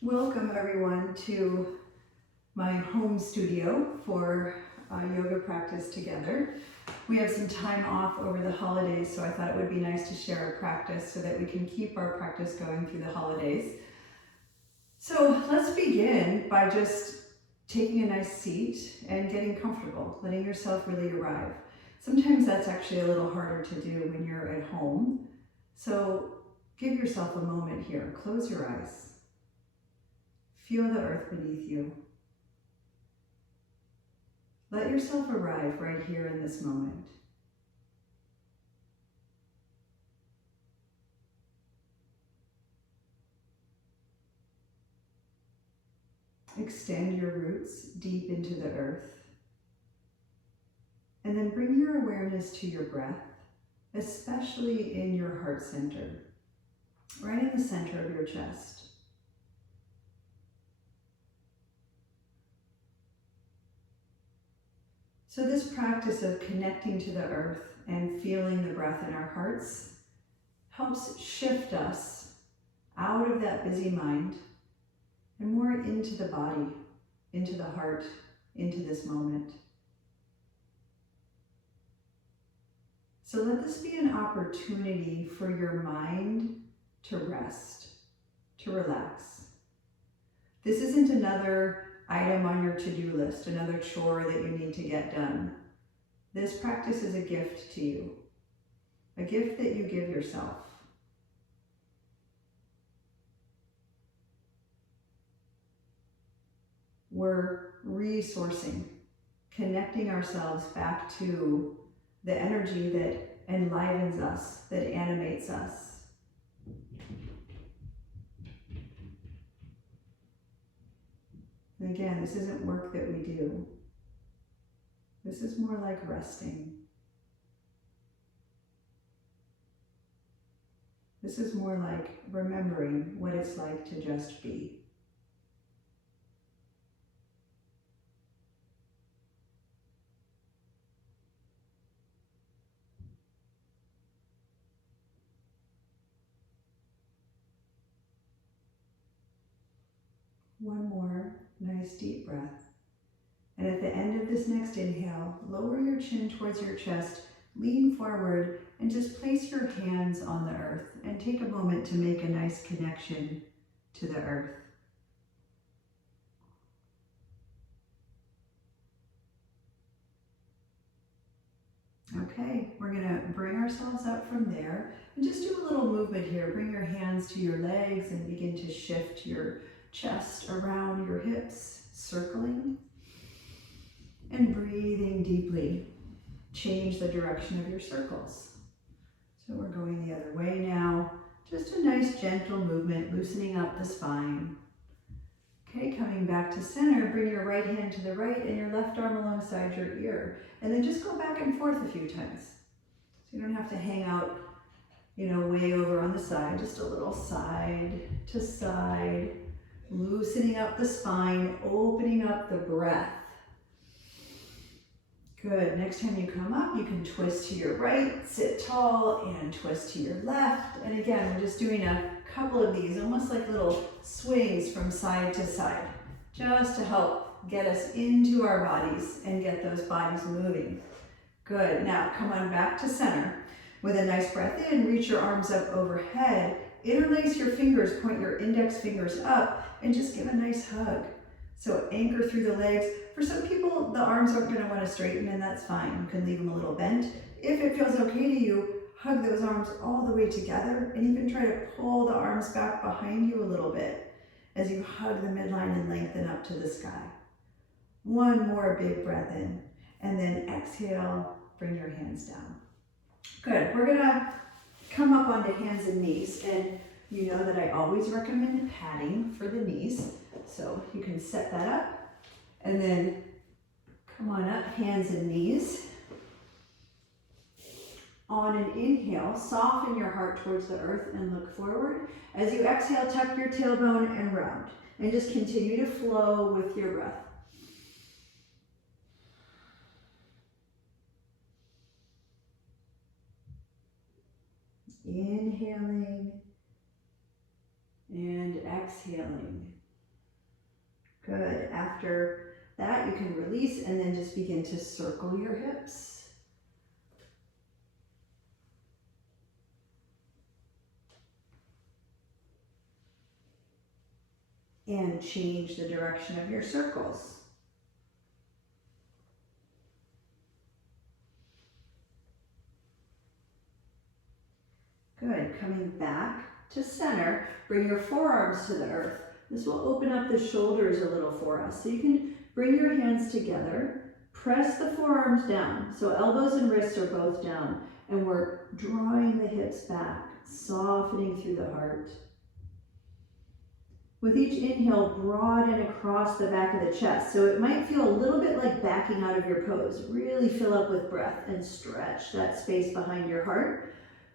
Welcome everyone to my home studio for yoga practice together. We have some time off over the holidays, so I thought it would be nice to share a practice so that we can keep our practice going through the holidays. So let's begin by just taking a nice seat and getting comfortable, letting yourself really arrive. Sometimes that's actually a little harder to do when you're at home. So give yourself a moment here. Close your eyes. Feel the earth beneath you. Let yourself arrive right here in this moment. Extend your roots deep into the earth. And then bring your awareness to your breath, especially in your heart center, right in the center of your chest. So this practice of connecting to the earth and feeling the breath in our hearts helps shift us out of that busy mind and more into the body, into the heart, into this moment. So let this be an opportunity for your mind to rest, to relax. This isn't another item on your to-do list, another chore that you need to get done. This practice is a gift to you, a gift that you give yourself. We're resourcing, connecting ourselves back to the energy that enlivens us, that animates us. And again, this isn't work that we do. This is more like resting. This is more like remembering what it's like to just be. One more nice deep breath. And at the end of this next inhale, lower your chin towards your chest, lean forward, and just place your hands on the earth and take a moment to make a nice connection to the earth. Okay, we're gonna bring ourselves up from there and just do a little movement here. Bring your hands to your legs and begin to shift your chest around your hips, circling and breathing deeply. Change the direction of your circles. So we're going the other way now. Just a nice gentle movement, loosening up the spine. Okay, coming back to center, bring your right hand to the right and your left arm alongside your ear. And then just go back and forth a few times. So you don't have to hang out, way over on the side, just a little side to side, loosening up the spine, opening up the breath. Good, next time you come up, you can twist to your right, sit tall, and twist to your left. And again, we're just doing a couple of these, almost like little swings from side to side, just to help get us into our bodies and get those bodies moving. Good, now come on back to center. With a nice breath in, reach your arms up overhead, interlace your fingers, point your index fingers up, and just give a nice hug. So anchor through the legs. For some people, the arms aren't going to want to straighten, and that's fine. You can leave them a little bent. If it feels okay to you, hug those arms all the way together, and even try to pull the arms back behind you a little bit as you hug the midline and lengthen up to the sky. One more big breath in, and then exhale, bring your hands down. Good, we're gonna come up onto hands and knees, and you know that I always recommend padding for the knees. So you can set that up and then come on up, hands and knees. On an inhale, soften your heart towards the earth and look forward. As you exhale, tuck your tailbone and round. And just continue to flow with your breath. Inhaling and exhaling. Good. After that, you can release and then just begin to circle your hips. And change the direction of your circles. Good. Coming back to center, bring your forearms to the earth. This will open up the shoulders a little for us. So you can bring your hands together, press the forearms down. So elbows and wrists are both down. And we're drawing the hips back, softening through the heart. With each inhale, broaden across the back of the chest. So it might feel a little bit like backing out of your pose. Really fill up with breath and stretch that space behind your heart.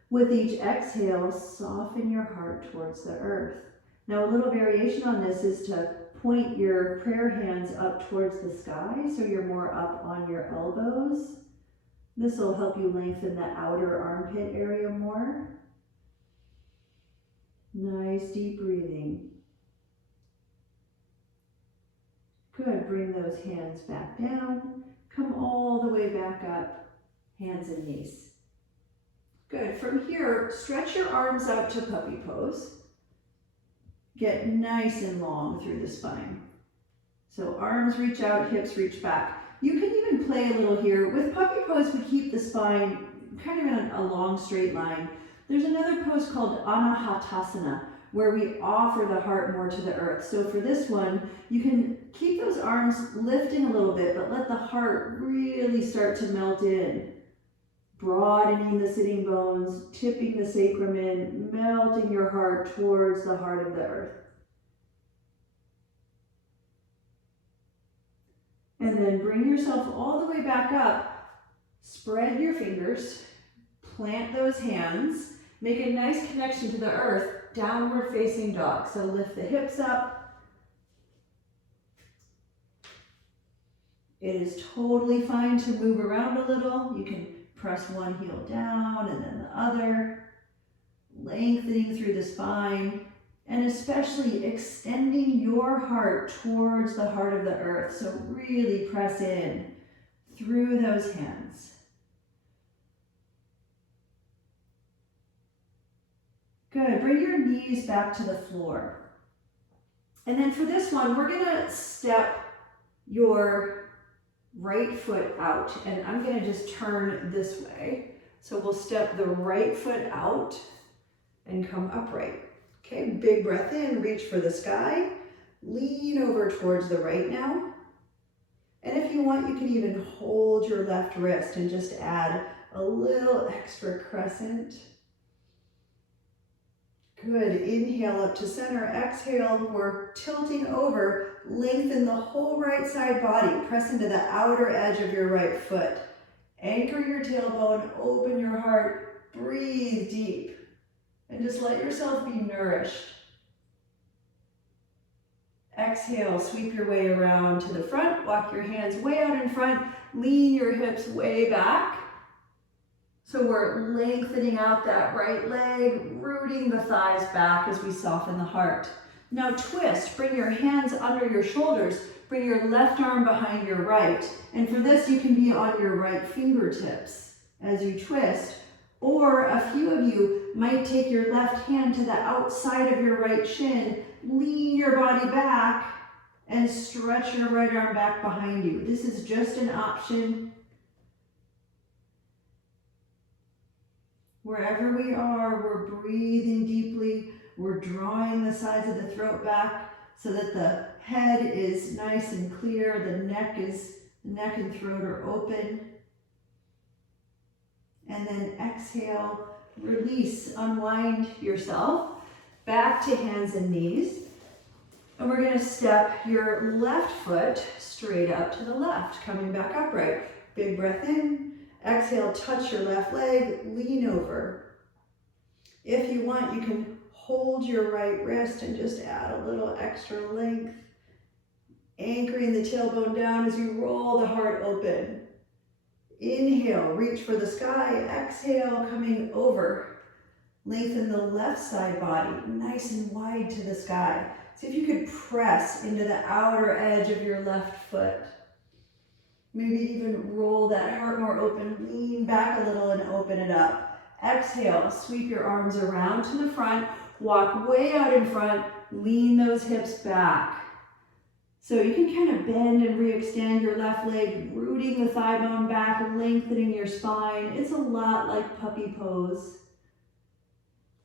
With each exhale, soften your heart towards the earth. Now a little variation on this is to point your prayer hands up towards the sky so you're more up on your elbows. This will help you lengthen the outer armpit area more. Nice deep breathing. Good, bring those hands back down. Come all the way back up, hands and knees. Good, from here, stretch your arms out to puppy pose. Get nice and long through the spine. So arms reach out, hips reach back. You can even play a little here. With puppy pose, we keep the spine kind of in a long straight line. There's another pose called Anahatasana, where we offer the heart more to the earth. So for this one, you can keep those arms lifting a little bit, but let the heart really start to melt in. Broadening the sitting bones, tipping the sacrum in, melting your heart towards the heart of the earth. And then bring yourself all the way back up. Spread your fingers, plant those hands, make a nice connection to the earth, downward facing dog. So lift the hips up. It is totally fine to move around a little. You can press one heel down and then the other, lengthening through the spine, and especially extending your heart towards the heart of the earth. So really press in through those hands. Good, bring your knees back to the floor. And then for this one, we're gonna step your right foot out, and I'm gonna just turn this way. So we'll step the right foot out and come upright. Okay, big breath in, reach for the sky. Lean over towards the right now. And if you want, you can even hold your left wrist and just add a little extra crescent. Good, inhale up to center, exhale, we're tilting over, lengthen the whole right side body, press into the outer edge of your right foot. Anchor your tailbone, open your heart, breathe deep, and just let yourself be nourished. Exhale, sweep your way around to the front, walk your hands way out in front, lean your hips way back. So we're lengthening out that right leg, rooting the thighs back as we soften the heart. Now twist, bring your hands under your shoulders, bring your left arm behind your right. And for this, you can be on your right fingertips as you twist. Or a few of you might take your left hand to the outside of your right shin, lean your body back, and stretch your right arm back behind you. This is just an option. Wherever we are, we're breathing deeply. We're drawing the sides of the throat back so that the head is nice and clear. The neck and throat are open. And then exhale, release, unwind yourself back to hands and knees. And we're going to step your left foot straight up to the left, coming back upright. Big breath in. Exhale, touch your left leg, lean over. If you want, you can hold your right wrist and just add a little extra length. Anchoring the tailbone down as you roll the heart open. Inhale, reach for the sky. Exhale, coming over. Lengthen the left side body, nice and wide to the sky. See if you could press into the outer edge of your left foot. Maybe even roll that heart more open, lean back a little and open it up. Exhale, sweep your arms around to the front, walk way out in front, lean those hips back. So you can kind of bend and re-extend your left leg, rooting the thigh bone back, lengthening your spine. It's a lot like puppy pose.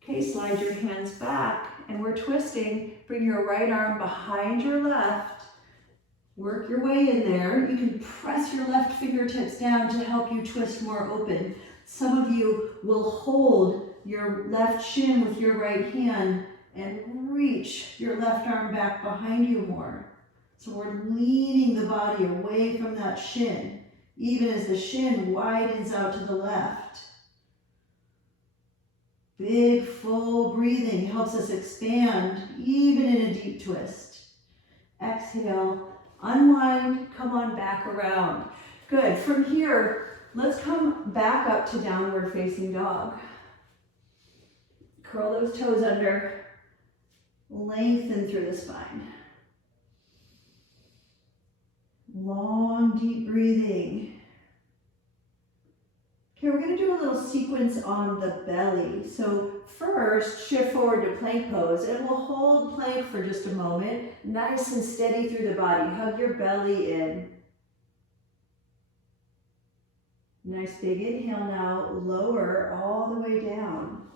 Okay, slide your hands back, and we're twisting. Bring your right arm behind your left. Work your way in there. You can press your left fingertips down to help you twist more open. Some of you will hold your left shin with your right hand and reach your left arm back behind you more. So we're leaning the body away from that shin, even as the shin widens out to the left. Big, full breathing helps us expand, even in a deep twist. Exhale, unwind, come on back around. Good, from here, let's come back up to downward facing dog. Curl those toes under, lengthen through the spine. Long, deep breathing. Okay, we're going to do a little sequence on the belly. So first, shift forward to plank pose, and we'll hold plank for just a moment. Nice and steady through the body. Hug your belly in. Nice big inhale now, lower all the way down.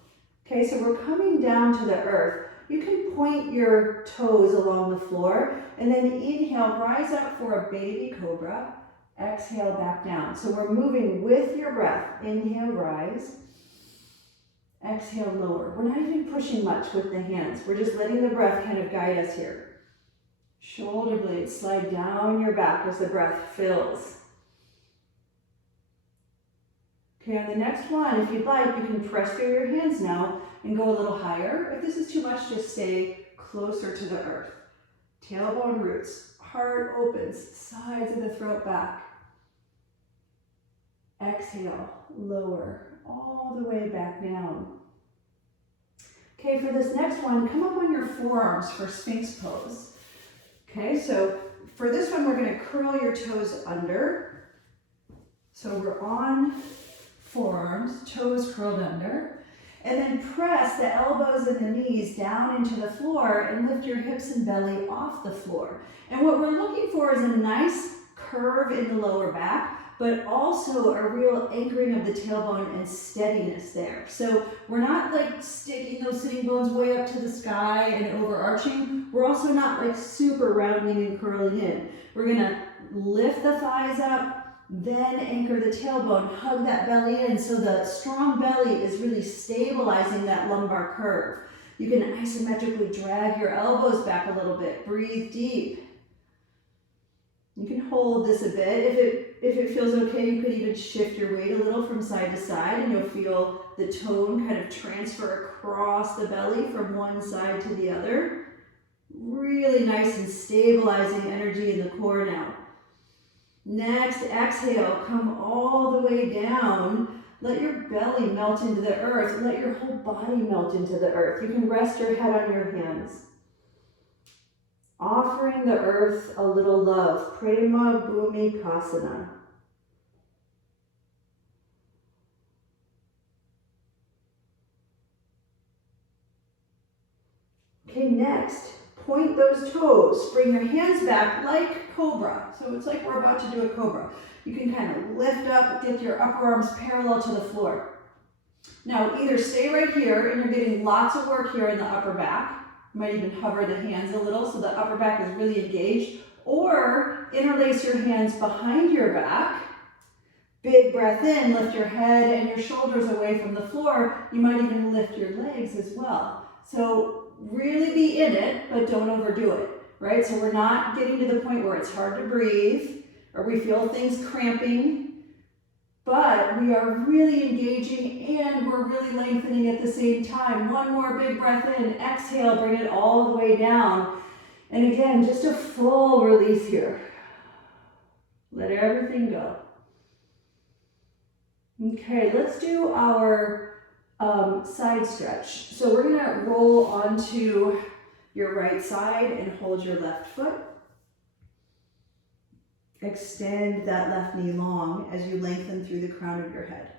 Okay, so we're coming down to the earth. You can point your toes along the floor, and then inhale, rise up for a baby cobra. Exhale, back down. So we're moving with your breath. Inhale, rise. Exhale, lower. We're not even pushing much with the hands. We're just letting the breath kind of guide us here. Shoulder blades slide down your back as the breath fills. Okay, on the next one, if you'd like, you can press through your hands now and go a little higher. If this is too much, just stay closer to the earth. Tailbone roots, heart opens, sides of the throat back. Exhale, lower, all the way back down. Okay, for this next one, come up on your forearms for Sphinx pose. Okay, so for this one, we're going to curl your toes under. So we're on forearms, toes curled under. And then press the elbows and the knees down into the floor and lift your hips and belly off the floor. And what we're looking for is a nice curve in the lower back, but also a real anchoring of the tailbone and steadiness there. So we're not like sticking those sitting bones way up to the sky and overarching. We're also not like super rounding and curling in. We're gonna lift the thighs up, then anchor the tailbone, hug that belly in so the strong belly is really stabilizing that lumbar curve. You can isometrically drag your elbows back a little bit. Breathe deep. You can hold this a bit. If it feels okay, you could even shift your weight a little from side to side, and you'll feel the tone kind of transfer across the belly from one side to the other. Really nice and stabilizing energy in the core now. Next, exhale, come all the way down. Let your belly melt into the earth. Let your whole body melt into the earth. You can rest your head on your hands. Offering the earth a little love. Prema Bhumi Kasana. Okay, next, point those toes. Bring your hands back like cobra. So it's like we're about to do a cobra. You can kind of lift up, get your upper arms parallel to the floor. Now either stay right here, and you're getting lots of work here in the upper back. You might even hover the hands a little so the upper back is really engaged. Or interlace your hands behind your back. Big breath in, lift your head and your shoulders away from the floor. You might even lift your legs as well. So really be in it, but don't overdo it, right? So we're not getting to the point where it's hard to breathe or we feel things cramping, but we are really engaging and we're really lengthening at the same time. One more big breath in, exhale, bring it all the way down. And again, just a full release here. Let everything go. Okay, let's do our side stretch. So we're gonna roll onto your right side and hold your left foot. Extend that left knee long as you lengthen through the crown of your head.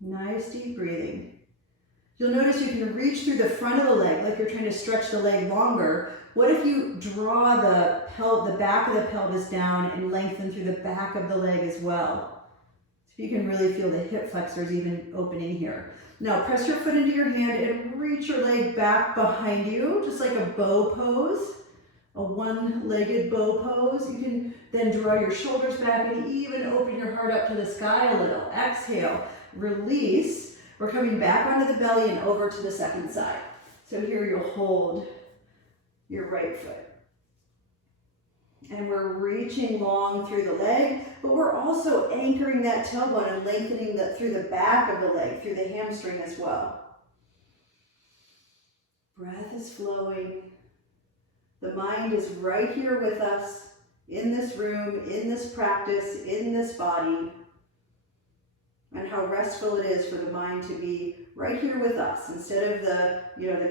Nice deep breathing. You'll notice you can reach through the front of the leg like you're trying to stretch the leg longer. What if you draw the back of the pelvis down and lengthen through the back of the leg as well? So you can really feel the hip flexors even opening here. Now press your foot into your hand and reach your leg back behind you, just like a bow pose, a one-legged bow pose. You can then draw your shoulders back and even open your heart up to the sky a little. Exhale, release. We're coming back onto the belly and over to the second side. So here you'll hold your right foot. And we're reaching long through the leg, but we're also anchoring that tailbone and lengthening through the back of the leg, through the hamstring as well. Breath is flowing. The mind is right here with us, in this room, in this practice, in this body. And how restful it is for the mind to be right here with us instead of the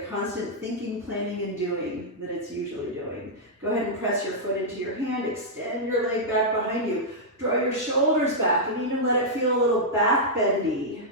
constant thinking, planning, and doing that it's usually doing. Go ahead and press your foot into your hand, extend your leg back behind you, draw your shoulders back, and even let it feel a little back bendy.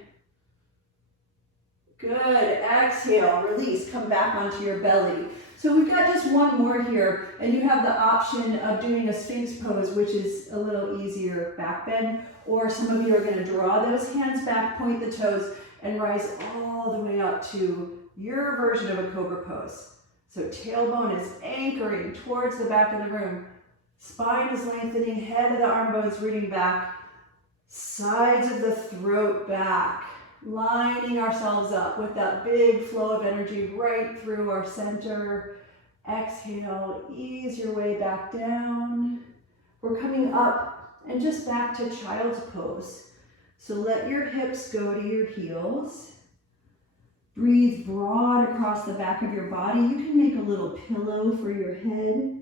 Good, exhale, release, come back onto your belly. So we've got just one more here, and you have the option of doing a Sphinx pose, which is a little easier back bend, or some of you are gonna draw those hands back, point the toes, and rise all the way up to your version of a cobra pose. So tailbone is anchoring towards the back of the room. Spine is lengthening, head of the arm bones rooting back, sides of the throat back, lining ourselves up with that big flow of energy right through our center. Exhale, ease your way back down. We're coming up and just back to child's pose. So let your hips go to your heels. Breathe broad across the back of your body. You can make a little pillow for your head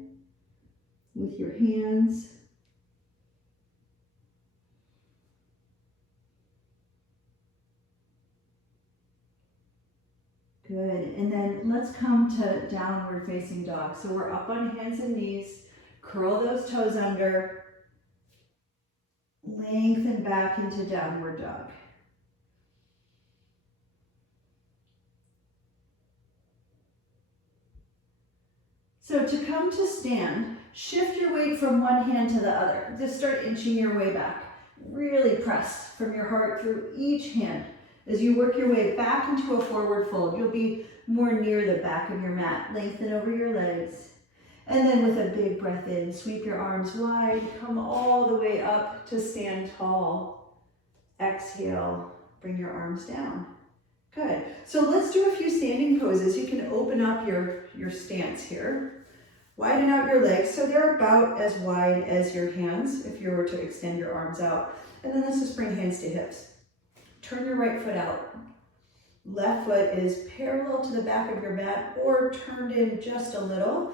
with your hands. Good, and then let's come to downward facing dog. So we're up on hands and knees, curl those toes under, lengthen back into downward dog. So to come to stand, shift your weight from one hand to the other. Just start inching your way back. Really press from your heart through each hand. As you work your way back into a forward fold, you'll be more near the back of your mat. Lengthen over your legs. And then with a big breath in, sweep your arms wide, come all the way up to stand tall. Exhale, bring your arms down. Good. So let's do a few standing poses. You can open up your stance here. Widen out your legs so they're about as wide as your hands if you were to extend your arms out. And then let's just bring hands to hips. Turn your right foot out. Left foot is parallel to the back of your mat or turned in just a little.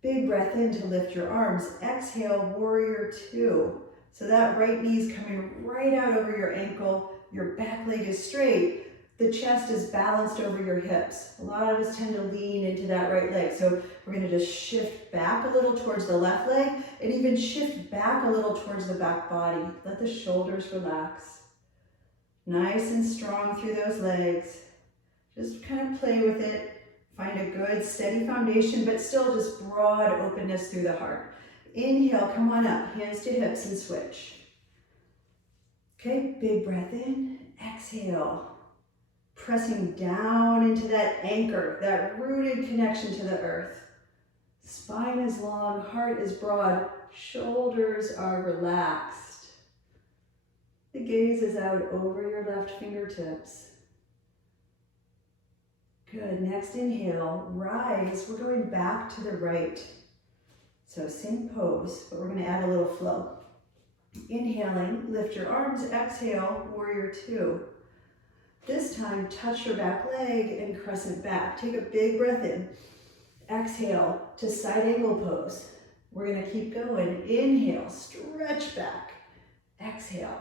Big breath in to lift your arms. Exhale, warrior two. So that right knee's coming right out over your ankle. Your back leg is straight. The chest is balanced over your hips. A lot of us tend to lean into that right leg. So we're gonna just shift back a little towards the left leg and even shift back a little towards the back body. Let the shoulders relax. Nice and strong through those legs. Just kind of play with it. Find a good steady foundation, but still just broad openness through the heart. Inhale, come on up, hands to hips and switch. Okay, big breath in, exhale. Pressing down into that anchor, that rooted connection to the earth. Spine is long, heart is broad, shoulders are relaxed. The gaze is out over your left fingertips. Good, next inhale, rise. We're going back to the right. So same pose, but we're gonna add a little flow. Inhaling, lift your arms, exhale, warrior two. This time, touch your back leg and crescent back. Take a big breath in. Exhale to side angle pose. We're gonna keep going. Inhale, stretch back. Exhale.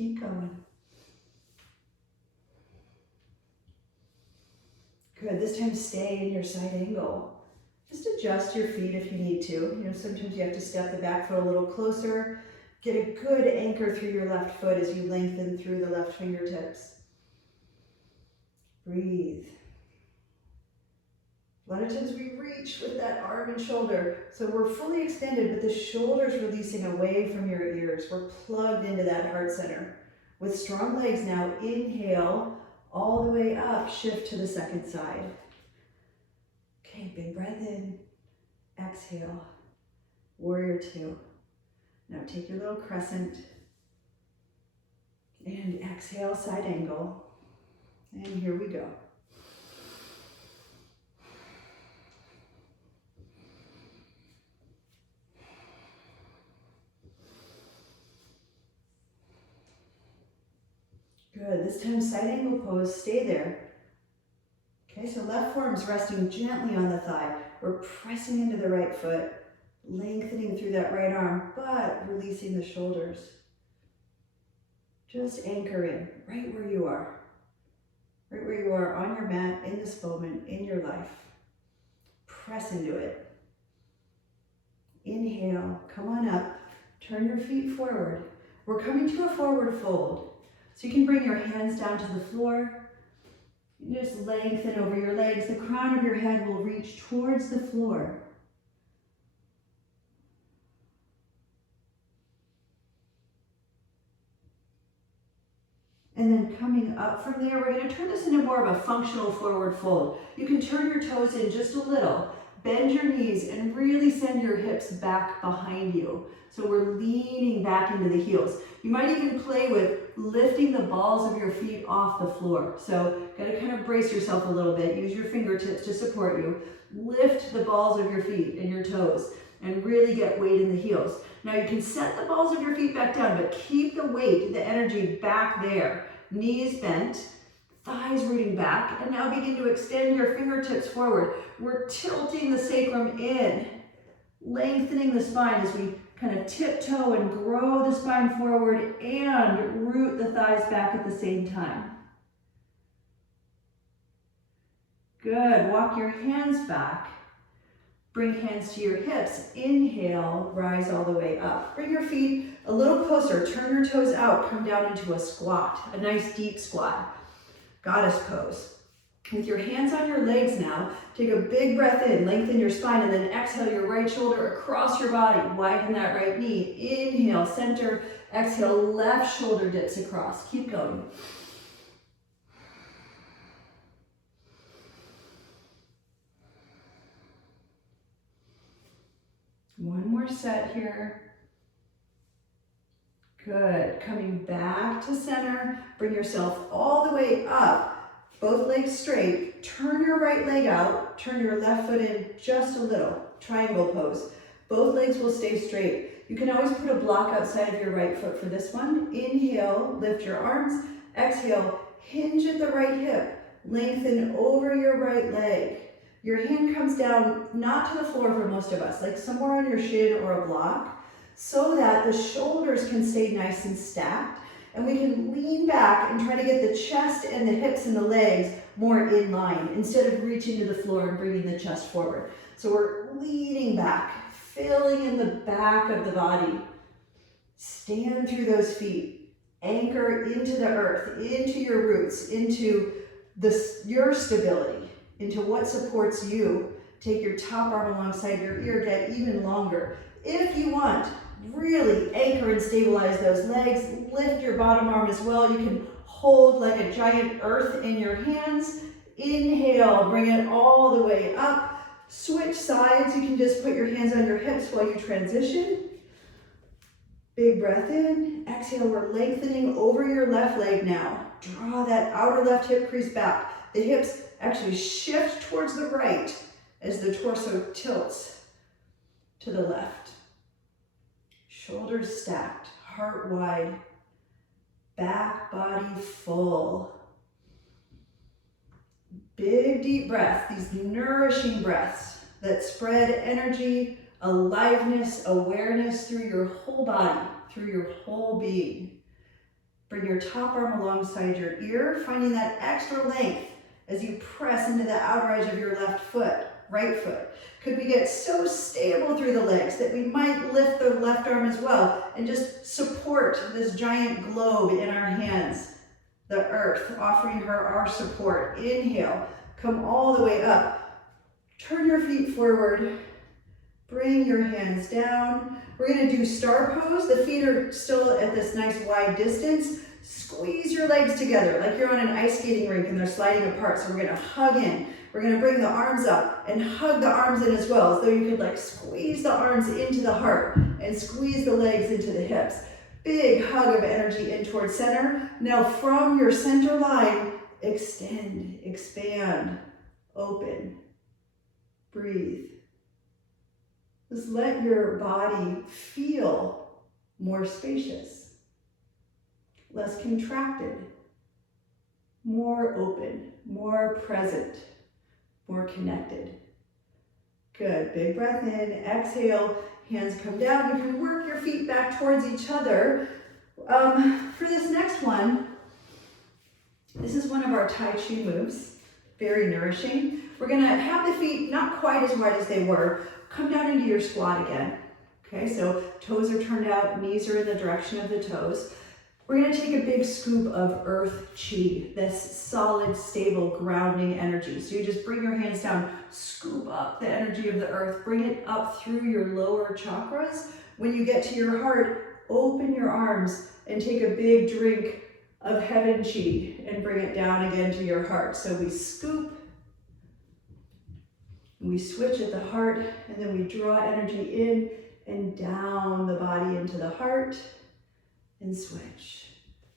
Keep going. Good, this time stay in your side angle. Just adjust your feet if you need to. You know, sometimes you have to step the back foot a little closer. Get a good anchor through your left foot as you lengthen through the left fingertips. Breathe. A lot of times we reach with that arm and shoulder, so we're fully extended, but the shoulder's releasing away from your ears. We're plugged into that heart center. With strong legs now, inhale all the way up, shift to the second side. Okay, big breath in, exhale, warrior two. Now take your little crescent and exhale, side angle. And here we go. Good, this time side angle pose, stay there. Okay, so left forearm's resting gently on the thigh. We're pressing into the right foot, lengthening through that right arm, but releasing the shoulders. Just anchor in, right where you are. Right where you are on your mat, in this moment, in your life. Press into it. Inhale, come on up, turn your feet forward. We're coming to a forward fold. So you can bring your hands down to the floor. Just lengthen over your legs. The crown of your head will reach towards the floor. And then coming up from there, we're going to turn this into more of a functional forward fold. You can turn your toes in just a little. Bend your knees and really send your hips back behind you. So we're leaning back into the heels. You might even play with lifting the balls of your feet off the floor. So gotta kind of brace yourself a little bit. Use your fingertips to support you. Lift the balls of your feet and your toes and really get weight in the heels. Now you can set the balls of your feet back down, but keep the weight, the energy back there. Knees bent, thighs rooting back, and now begin to extend your fingertips forward. We're tilting the sacrum in, lengthening the spine as we kind of tiptoe and grow the spine forward and root the thighs back at the same time. Good, walk your hands back. Bring hands to your hips. Inhale, rise all the way up. Bring your feet a little closer. Turn your toes out. Come down into a squat, a nice deep squat. Goddess pose. With your hands on your legs now, take a big breath in, lengthen your spine, and then exhale your right shoulder across your body. Widen that right knee. Inhale, center. Exhale, left shoulder dips across. Keep going. One more set here. Good. Coming back to center. Bring yourself all the way up. Both legs straight. Turn your right leg out. Turn your left foot in just a little. Triangle pose. Both legs will stay straight. You can always put a block outside of your right foot for this one. Inhale, lift your arms. Exhale, hinge at the right hip. Lengthen over your right leg. Your hand comes down, not to the floor for most of us, like somewhere on your shin or a block, so that the shoulders can stay nice and stacked, and we can lean back and try to get the chest and the hips and the legs more in line, instead of reaching to the floor and bringing the chest forward. So we're leaning back, filling in the back of the body. Stand through those feet. Anchor into the earth, into your roots, into your stability. Into what supports you. Take your top arm alongside your ear, get even longer. If you want, really anchor and stabilize those legs. Lift your bottom arm as well. You can hold like a giant earth in your hands. Inhale, bring it all the way up. Switch sides. You can just put your hands on your hips while you transition. Big breath in. Exhale, we're lengthening over your left leg now. Draw that outer left hip crease back. The hips actually shift towards the right as the torso tilts to the left. Shoulders stacked, heart wide, back body full. Big deep breath, these nourishing breaths that spread energy, aliveness, awareness through your whole body, through your whole being. Bring your top arm alongside your ear, finding that extra length as you press into the outer edge of your left foot, right foot. Could we get so stable through the legs that we might lift the left arm as well and just support this giant globe in our hands, the earth, offering her our support. Inhale, come all the way up. Turn your feet forward. Bring your hands down. We're gonna do star pose. The feet are still at this nice wide distance. Squeeze your legs together like you're on an ice skating rink and they're sliding apart. So we're gonna hug in. We're gonna bring the arms up and hug the arms in as well, as though you could like squeeze the arms into the heart and squeeze the legs into the hips. Big hug of energy in towards center. Now from your center line, extend, expand, open, breathe. Just let your body feel more spacious, less contracted, more open, more present, more connected. Good, big breath in, exhale, hands come down. You can work your feet back towards each other. For this next one, this is one of our Tai Chi moves, very nourishing. We're gonna have the feet not quite as wide as they were. Come down into your squat again. Okay, so toes are turned out, knees are in the direction of the toes. We're gonna take a big scoop of earth chi, this solid, stable, grounding energy. So you just bring your hands down, scoop up the energy of the earth, bring it up through your lower chakras. When you get to your heart, open your arms and take a big drink of heaven chi and bring it down again to your heart. So we scoop, we switch at the heart, and then we draw energy in and down the body into the heart and switch.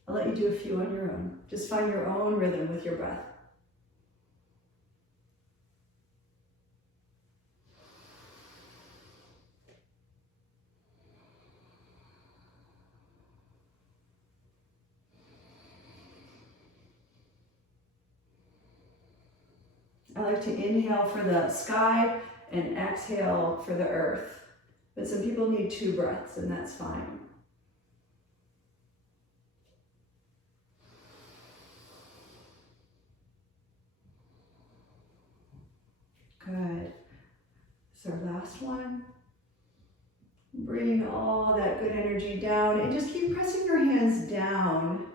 I'll let you do a few on your own. Just find your own rhythm with your breath. I like to inhale for the sky and exhale for the earth. But some people need 2 breaths, and that's fine. Good. So our last one. Bring all that good energy down and just keep pressing your hands down.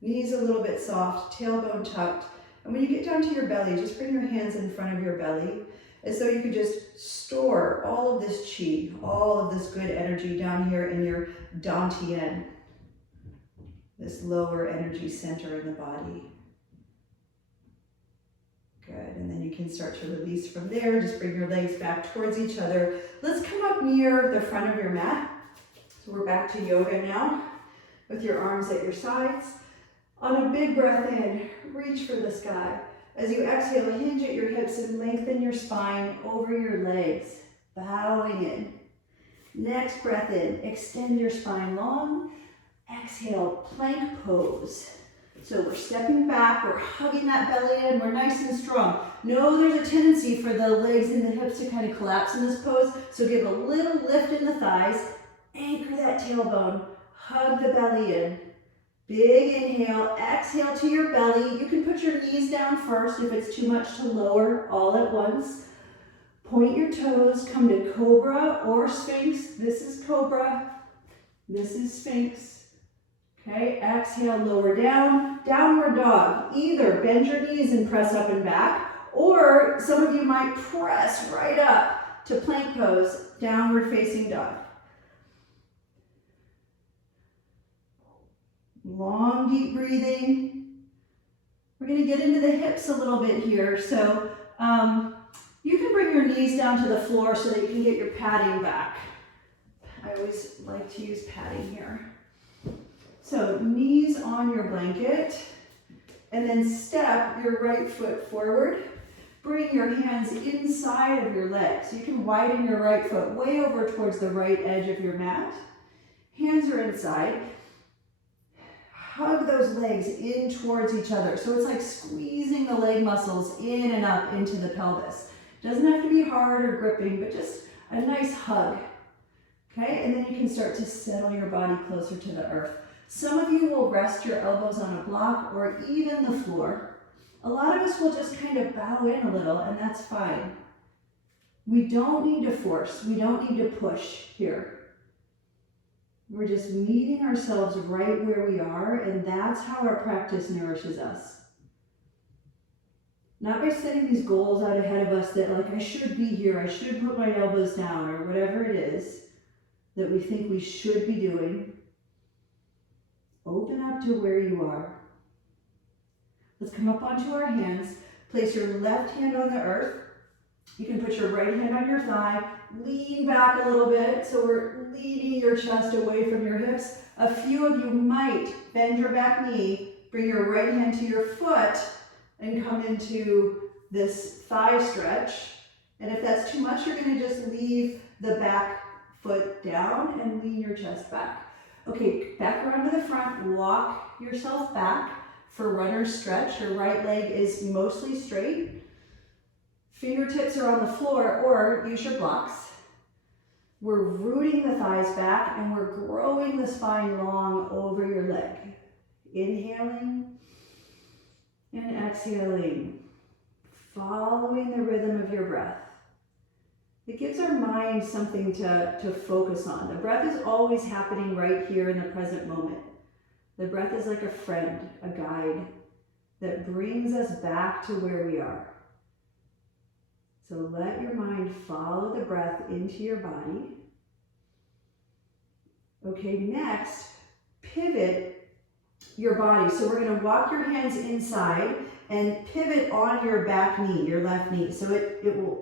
Knees a little bit soft, tailbone tucked. And when you get down to your belly, just bring your hands in front of your belly as though you could just store all of this chi, all of this good energy down here in your dantian, this lower energy center in the body. Good, and then you can start to release from there. Just bring your legs back towards each other. Let's come up near the front of your mat. So we're back to yoga now with your arms at your sides. On a big breath in, reach for the sky. As you exhale, hinge at your hips and lengthen your spine over your legs, bowing in. Next breath in, extend your spine long. Exhale, plank pose. So we're stepping back, we're hugging that belly in, we're nice and strong. No, there's a tendency for the legs and the hips to kind of collapse in this pose, so give a little lift in the thighs, anchor that tailbone, hug the belly in. Big inhale, exhale to your belly. You can put your knees down first if it's too much to lower all at once. Point your toes, come to cobra or sphinx. This is cobra, this is sphinx. Okay, exhale, lower down, downward dog. Either bend your knees and press up and back, or some of you might press right up to plank pose, downward facing dog. Long, deep breathing. We're going to get into the hips a little bit here. So you can bring your knees down to the floor so that you can get your padding back. I always like to use padding here. So knees on your blanket, and then step your right foot forward. Bring your hands inside of your legs. You can widen your right foot way over towards the right edge of your mat. Hands are inside. Hug those legs in towards each other. So it's like squeezing the leg muscles in and up into the pelvis. Doesn't have to be hard or gripping, but just a nice hug. Okay, and then you can start to settle your body closer to the earth. Some of you will rest your elbows on a block or even the floor. A lot of us will just kind of bow in a little, and that's fine. We don't need to force. We don't need to push here. We're just meeting ourselves right where we are, and that's how our practice nourishes us. Not by setting these goals out ahead of us that, like, I should be here, I should put my elbows down, or whatever it is that we think we should be doing. Open up to where you are. Let's come up onto our hands. Place your left hand on the earth. You can put your right hand on your thigh. Lean back a little bit, so we're leaning your chest away from your hips. A few of you might bend your back knee, bring your right hand to your foot, and come into this thigh stretch. And if that's too much, you're going to just leave the back foot down and lean your chest back. Okay, back around to the front, walk yourself back for runner's stretch. Your right leg is mostly straight. Fingertips are on the floor, or use your blocks. We're rooting the thighs back and we're growing the spine long over your leg. Inhaling and exhaling, following the rhythm of your breath. It gives our mind something to focus on. The breath is always happening right here in the present moment. The breath is like a friend, a guide that brings us back to where we are. So let your mind follow the breath into your body. Okay, next, pivot your body. So we're going to walk your hands inside and pivot on your back knee, your left knee. So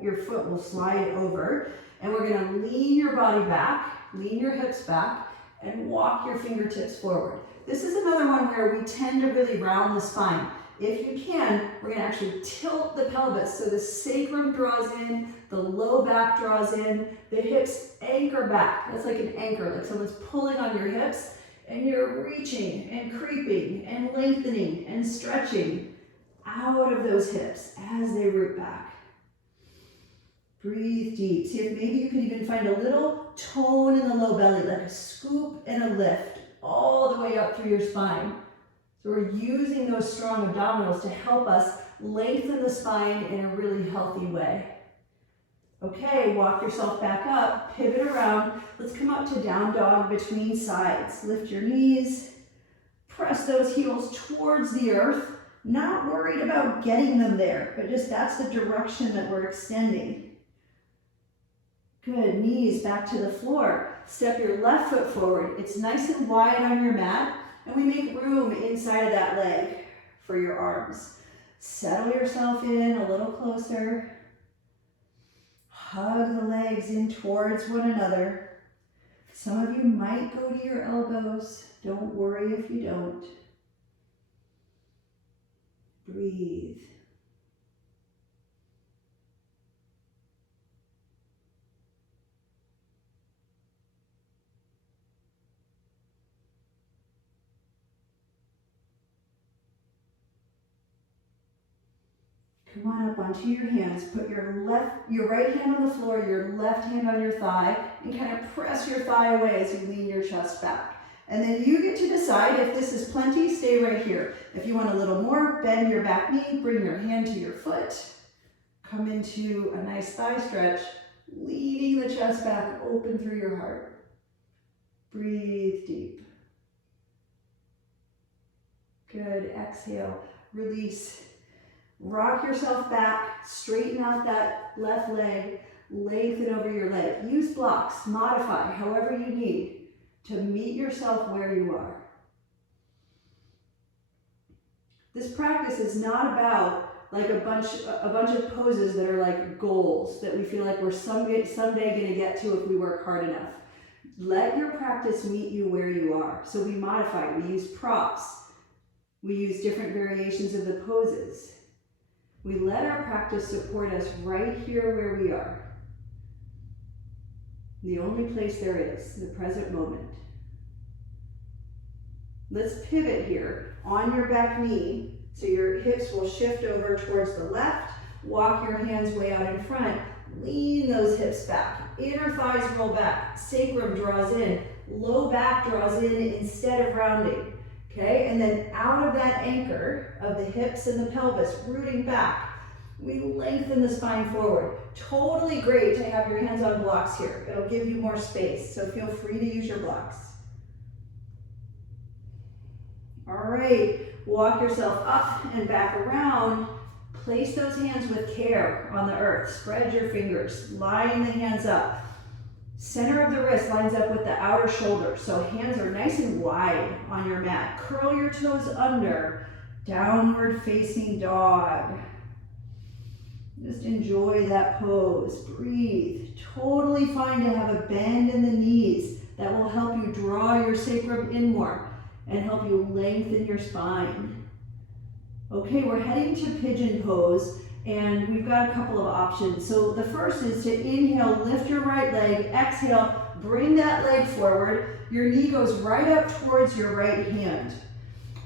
your foot will slide over, and we're going to lean your body back, lean your hips back, and walk your fingertips forward. This is another one where we tend to really round the spine. If you can, we're going to actually tilt the pelvis so the sacrum draws in, the low back draws in, the hips anchor back. That's like an anchor, like someone's pulling on your hips, and you're reaching and creeping and lengthening and stretching out of those hips as they root back. Breathe deep. See if maybe you can even find a little tone in the low belly, like a scoop and a lift all the way up through your spine. So we're using those strong abdominals to help us lengthen the spine in a really healthy way. Okay, walk yourself back up, pivot around. Let's come up to down dog between sides. Lift your knees, press those heels towards the earth. Not worried about getting them there, but just that's the direction that we're extending. Good, knees back to the floor. Step your left foot forward. It's nice and wide on your mat, and we make room inside of that leg for your arms. Settle yourself in a little closer. Hug the legs in towards one another. Some of you might go to your elbows. Don't worry if you don't. Breathe. Come on up onto your hands. Put your right hand on the floor, your left hand on your thigh, and kind of press your thigh away as you lean your chest back. And then you get to decide if this is plenty, stay right here. If you want a little more, bend your back knee, bring your hand to your foot, come into a nice thigh stretch, leaning the chest back, open through your heart. Breathe deep. Good, exhale, release. Rock yourself back, straighten out that left leg, lengthen over your leg. Use blocks, modify however you need to meet yourself where you are. This practice is not about like a bunch of poses that are like goals that we feel like we're someday going to get to if we work hard enough. Let your practice meet you where you are. So we modify, we use props, we use different variations of the poses. We let our practice support us right here where we are. The only place there is, the present moment. Let's pivot here on your back knee, so your hips will shift over towards the left. Walk your hands way out in front. Lean those hips back. Inner thighs roll back. Sacrum draws in. low back draws in instead of rounding. Okay, and then out of that anchor of the hips and the pelvis, rooting back, we lengthen the spine forward. Totally great to have your hands on blocks here. It'll give you more space, so feel free to use your blocks. All right, walk yourself up and back around. Place those hands with care on the earth. Spread your fingers, line the hands up. Center of the wrist lines up with the outer shoulder, so hands are nice and wide on your mat. Curl your toes under, downward facing dog. Just enjoy that pose, breathe. Totally fine to have a bend in the knees. That will help you draw your sacrum in more and help you lengthen your spine. Okay, we're heading to pigeon pose, and we've got a couple of options. So the first is to inhale, lift your right leg, exhale, bring that leg forward. Your knee goes right up towards your right hand,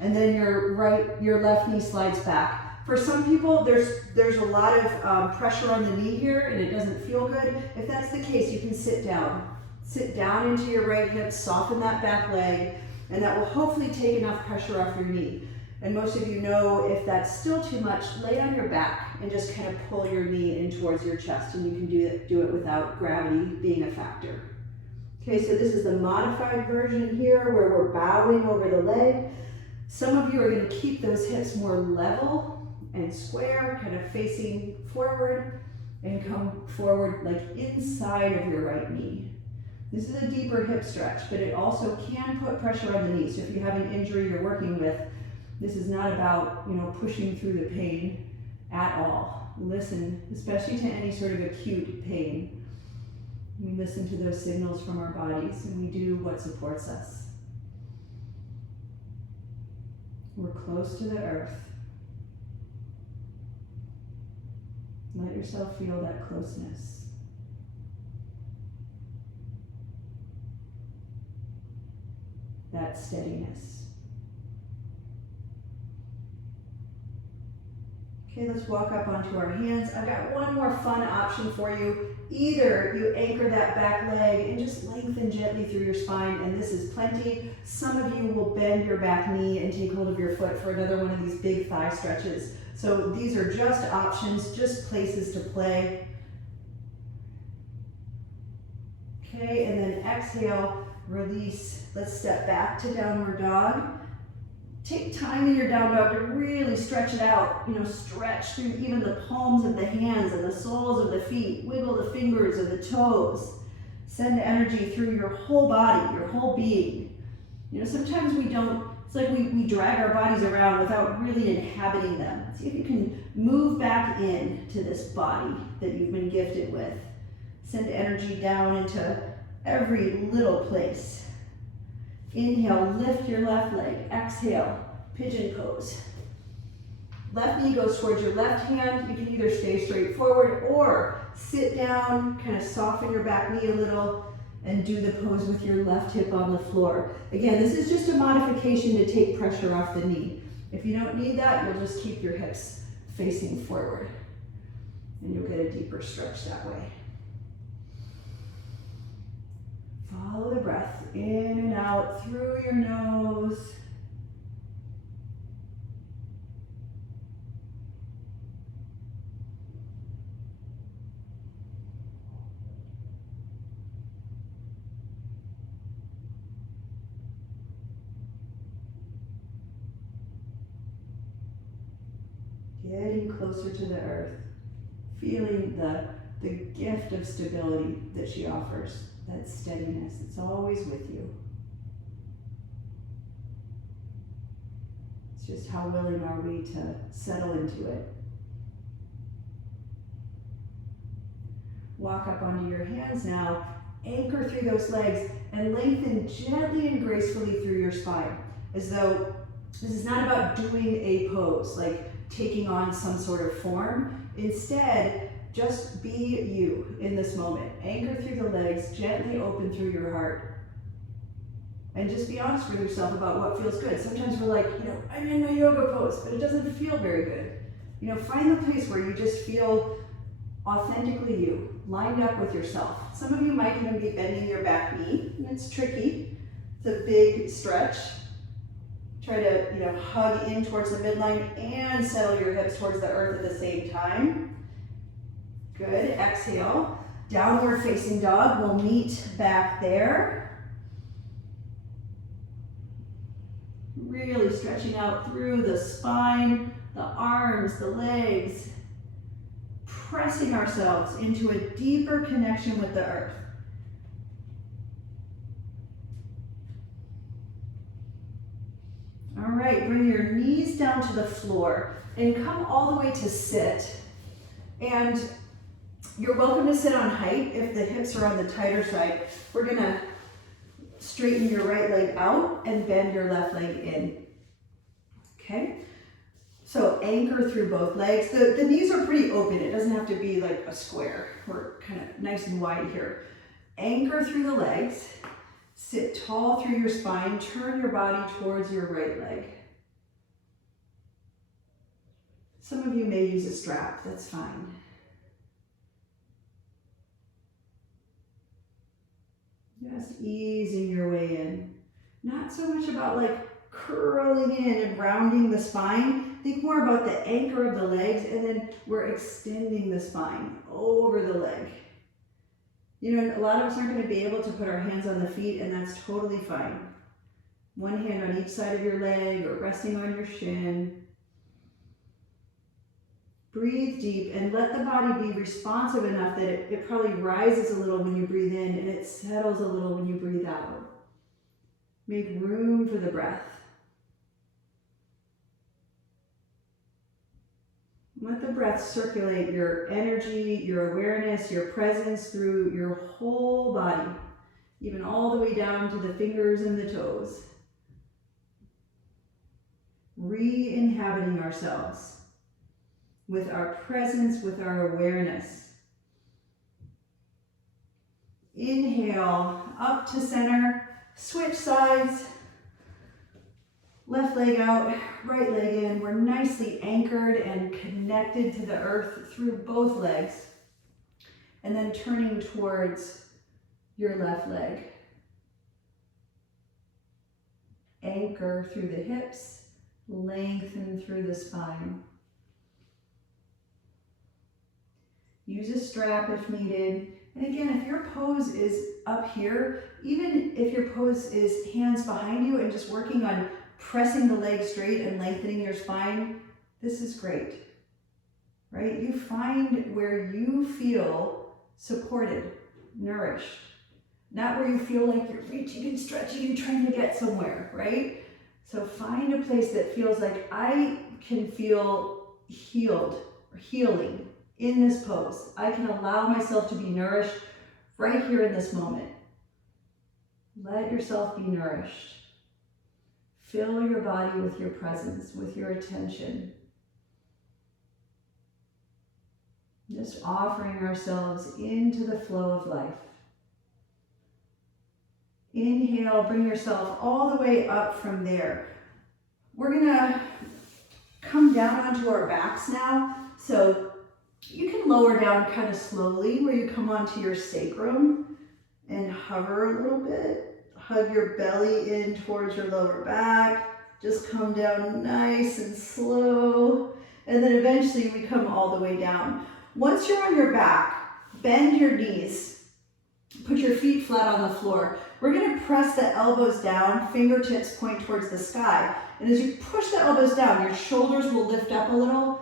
and then your left knee slides back. For some people, there's a lot of pressure on the knee here, and it doesn't feel good. If that's the case, you can sit down. Sit down into your right hip, soften that back leg, and that will hopefully take enough pressure off your knee. And most of you know if that's still too much, lay on your back and just kind of pull your knee in towards your chest, and you can do it without gravity being a factor. Okay, so this is the modified version here where we're bowing over the leg. Some of you are going to keep those hips more level and square, kind of facing forward, and come forward like inside of your right knee. This is a deeper hip stretch, but it also can put pressure on the knee. So if you have an injury you're working with, this is not about, pushing through the pain at all. Listen, especially to any sort of acute pain. We listen to those signals from our bodies, and we do what supports us. We're close to the earth. Let yourself feel that closeness. That steadiness. Okay, let's walk up onto our hands. I've got one more fun option for you. Either you anchor that back leg and just lengthen gently through your spine, and this is plenty. Some of you will bend your back knee and take hold of your foot for another one of these big thigh stretches. So these are just options, just places to play. Okay, and then exhale, release. Let's step back to downward dog. Take time in your down dog to really stretch it out. Stretch through even the palms of the hands and the soles of the feet. Wiggle the fingers of the toes. Send energy through your whole body, your whole being. Sometimes we don't, it's like we drag our bodies around without really inhabiting them. See if you can move back in to this body that you've been gifted with. Send energy down into every little place. Inhale, lift your left leg. Exhale, pigeon pose. Left knee goes towards your left hand. You can either stay straight forward or sit down, kind of soften your back knee a little, and do the pose with your left hip on the floor. Again, this is just a modification to take pressure off the knee. If you don't need that, you'll just keep your hips facing forward, and you'll get a deeper stretch that way. Follow the breath in and out through your nose. Getting closer to the earth, feeling the gift of stability that she offers. That steadiness, it's always with you. It's just how willing are we to settle into it. Walk up onto your hands now, anchor through those legs, and lengthen gently and gracefully through your spine, as though this is not about doing a pose, like taking on some sort of form. Instead, just be you in this moment. Anchor through the legs, gently open through your heart. And just be honest with yourself about what feels good. Sometimes we're like, I'm in my yoga pose, but it doesn't feel very good. Find the place where you just feel authentically you, lined up with yourself. Some of you might even be bending your back knee, and it's tricky. It's a big stretch. Try to, hug in towards the midline and settle your hips towards the earth at the same time. Good, exhale. Downward facing dog, we'll meet back there. Really stretching out through the spine, the arms, the legs. Pressing ourselves into a deeper connection with the earth. All right, bring your knees down to the floor and come all the way to sit. And you're welcome to sit on height if the hips are on the tighter side. We're gonna straighten your right leg out and bend your left leg in. Okay? So anchor through both legs. The knees are pretty open. It doesn't have to be like a square. We're kind of nice and wide here. Anchor through the legs. Sit tall through your spine. Turn your body towards your right leg. Some of you may use a strap. That's fine. Just easing your way in. Not so much about like curling in and rounding the spine. Think more about the anchor of the legs, and then we're extending the spine over the leg. A lot of us aren't going to be able to put our hands on the feet, and that's totally fine. One hand on each side of your leg or resting on your shin. Breathe deep and let the body be responsive enough that it probably rises a little when you breathe in and it settles a little when you breathe out. Make room for the breath. Let the breath circulate your energy, your awareness, your presence through your whole body, even all the way down to the fingers and the toes. Re-inhabiting ourselves with our presence, with our awareness. Inhale, up to center, switch sides. Left leg out, right leg in. We're nicely anchored and connected to the earth through both legs. And then turning towards your left leg. Anchor through the hips, lengthen through the spine. Use a strap if needed. And again, if your pose is up here, even if your pose is hands behind you and just working on pressing the leg straight and lengthening your spine, this is great, right? You find where you feel supported, nourished, not where you feel like you're reaching and stretching and trying to get somewhere, right? So find a place that feels like I can feel healed or healing in this pose. I can allow myself to be nourished right here in this moment. Let yourself be nourished. Fill your body with your presence, with your attention. Just offering ourselves into the flow of life. Inhale, bring yourself all the way up from there. We're gonna come down onto our backs now. So you can lower down kind of slowly where you come onto your sacrum and hover a little bit. Hug your belly in towards your lower back. Just come down nice and slow. And then eventually we come all the way down. Once you're on your back, bend your knees. Put your feet flat on the floor. We're gonna press the elbows down, fingertips point towards the sky. And as you push the elbows down, your shoulders will lift up a little.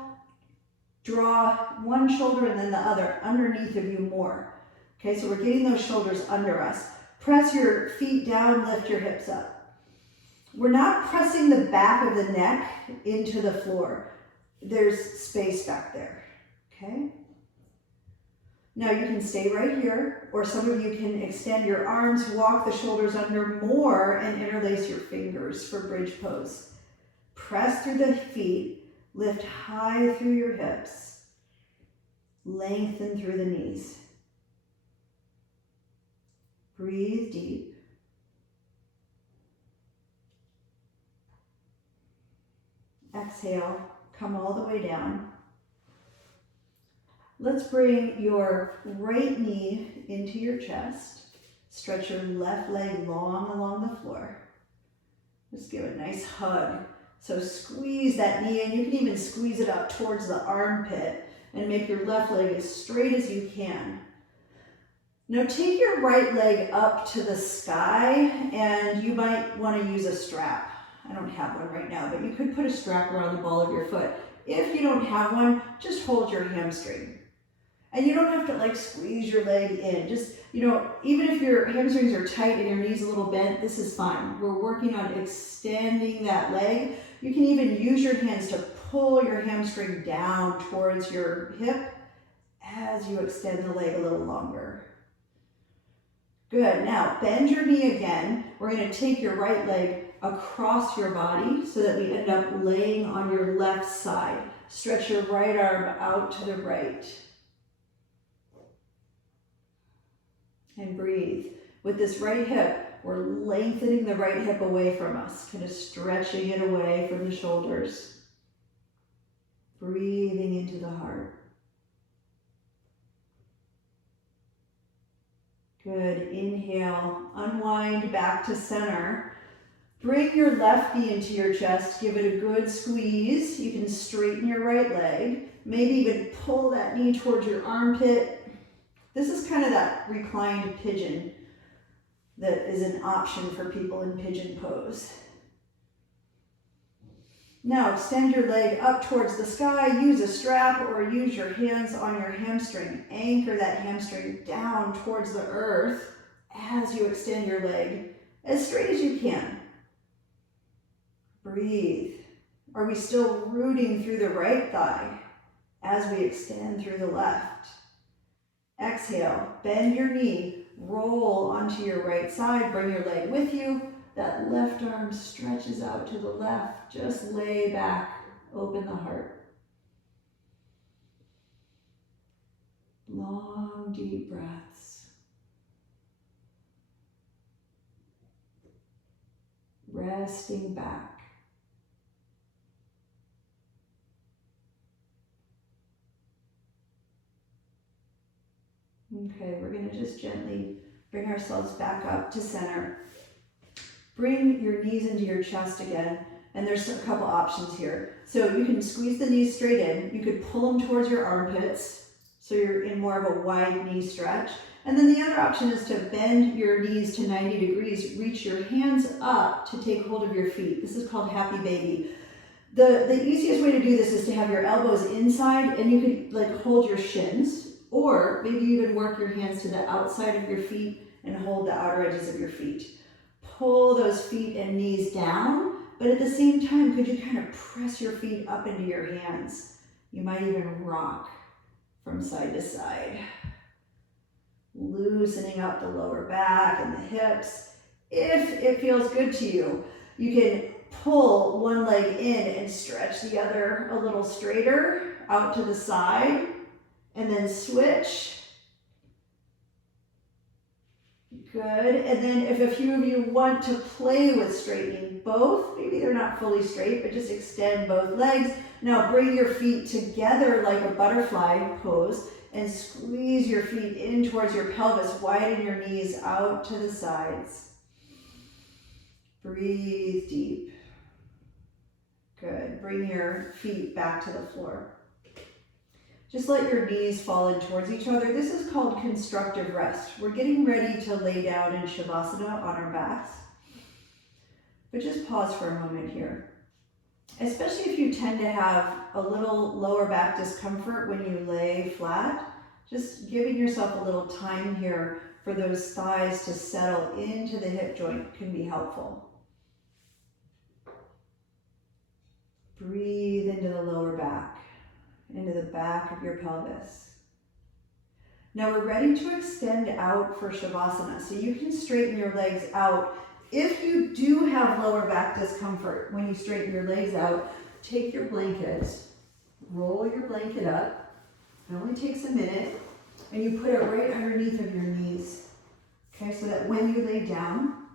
Draw one shoulder and then the other underneath of you more. Okay, so we're getting those shoulders under us. Press your feet down, lift your hips up. We're not pressing the back of the neck into the floor. There's space back there, okay? Now you can stay right here, or some of you can extend your arms, walk the shoulders under more, and interlace your fingers for bridge pose. Press through the feet, lift high through your hips, lengthen through the knees. Breathe deep. Exhale, come all the way down. Let's bring your right knee into your chest. Stretch your left leg long along the floor. Just give a nice hug. So squeeze that knee in. You can even squeeze it up towards the armpit and make your left leg as straight as you can. Now take your right leg up to the sky, and you might want to use a strap. I don't have one right now, but you could put a strap around the ball of your foot. If you don't have one, just hold your hamstring. And you don't have to like squeeze your leg in. Just, even if your hamstrings are tight and your knee's a little bent, this is fine. We're working on extending that leg. You can even use your hands to pull your hamstring down towards your hip as you extend the leg a little longer. Good, now bend your knee again. We're gonna take your right leg across your body so that we end up laying on your left side. Stretch your right arm out to the right. And breathe. With this right hip, we're lengthening the right hip away from us, kind of stretching it away from the shoulders. Breathing into the heart. Good, inhale, unwind back to center. Bring your left knee into your chest, give it a good squeeze. You can straighten your right leg, maybe even pull that knee towards your armpit. This is kind of that reclined pigeon that is an option for people in pigeon pose. Now extend your leg up towards the sky, use a strap or use your hands on your hamstring. Anchor that hamstring down towards the earth as you extend your leg as straight as you can. Breathe. Are we still rooting through the right thigh as we extend through the left? Exhale, bend your knee, roll onto your right side, bring your leg with you. That left arm stretches out to the left. Just lay back, open the heart. Long, deep breaths. Resting back. Okay, we're going to just gently bring ourselves back up to center. Bring your knees into your chest again, and there's a couple options here. So you can squeeze the knees straight in. You could pull them towards your armpits, so you're in more of a wide knee stretch. And then the other option is to bend your knees to 90 degrees, reach your hands up to take hold of your feet. This is called Happy Baby. The easiest way to do this is to have your elbows inside, and you could like hold your shins, or maybe you could work your hands to the outside of your feet and hold the outer edges of your feet. Pull those feet and knees down, but at the same time, could you kind of press your feet up into your hands? You might even rock from side to side. Loosening up the lower back and the hips. If it feels good to you, you can pull one leg in and stretch the other a little straighter out to the side, and then switch. Good, and then if a few of you want to play with straightening both, maybe they're not fully straight, but just extend both legs. Now bring your feet together like a butterfly pose and squeeze your feet in towards your pelvis. Widen your knees out to the sides. Breathe deep. Good, bring your feet back to the floor. Just let your knees fall in towards each other. This is called constructive rest. We're getting ready to lay down in Shavasana on our backs. But just pause for a moment here. Especially if you tend to have a little lower back discomfort when you lay flat, just giving yourself a little time here for those thighs to settle into the hip joint can be helpful. Breathe into the lower back, into the back of your pelvis. Now we're ready to extend out for Shavasana. So you can straighten your legs out. If you do have lower back discomfort when you straighten your legs out, take your blanket, roll your blanket up. It only takes a minute, and you put it right underneath of your knees. Okay, so that when you lay down,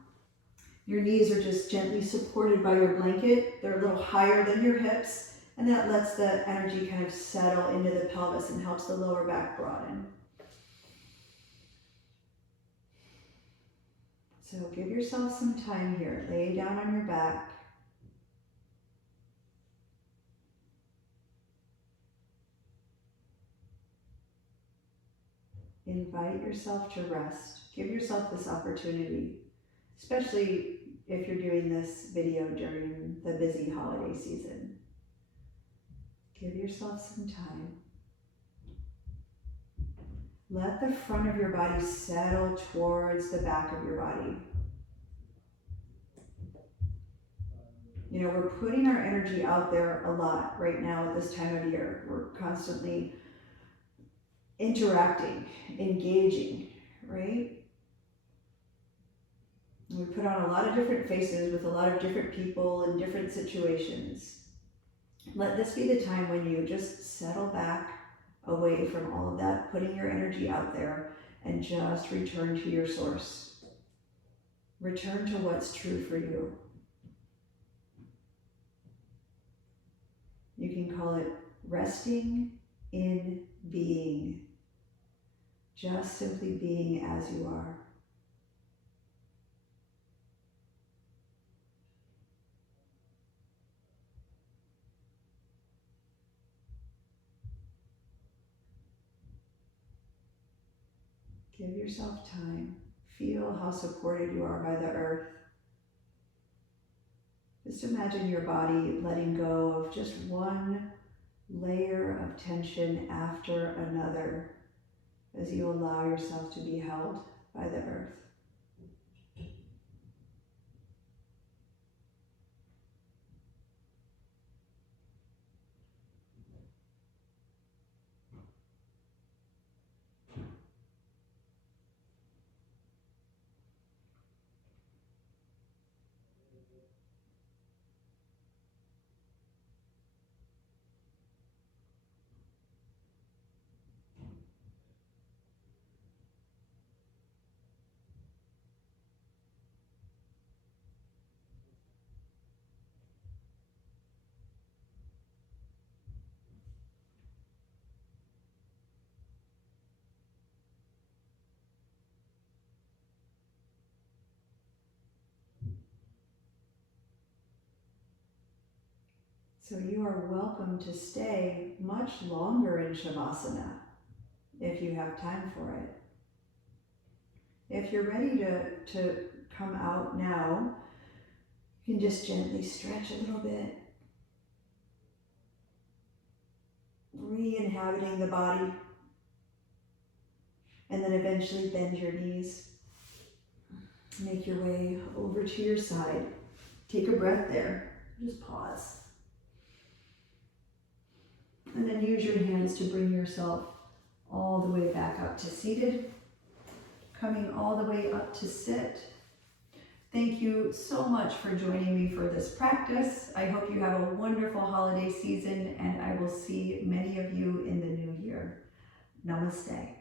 your knees are just gently supported by your blanket. They're a little higher than your hips, and that lets the energy kind of settle into the pelvis and helps the lower back broaden. So give yourself some time here. Lay down on your back. Invite yourself to rest. Give yourself this opportunity, especially if you're doing this video during the busy holiday season. Give yourself some time. Let the front of your body settle towards the back of your body. You know, we're putting our energy out there a lot right now at this time of year. We're constantly interacting, engaging, right? We put on a lot of different faces with a lot of different people in different situations. Let this be the time when you just settle back away from all of that, putting your energy out there, and just return to your source. Return to what's true for you. You can call it resting in being. Just simply being as you are. Give yourself time. Feel how supported you are by the earth. Just imagine your body letting go of just one layer of tension after another as you allow yourself to be held by the earth. So you are welcome to stay much longer in Shavasana if you have time for it. If you're ready to come out now, you can just gently stretch a little bit, re-inhabiting the body, and then eventually bend your knees. Make your way over to your side. Take a breath there. Just pause. And then use your hands to bring yourself all the way back up to seated. Coming all the way up to sit. Thank you so much for joining me for this practice. I hope you have a wonderful holiday season, and I will see many of you in the new year. Namaste.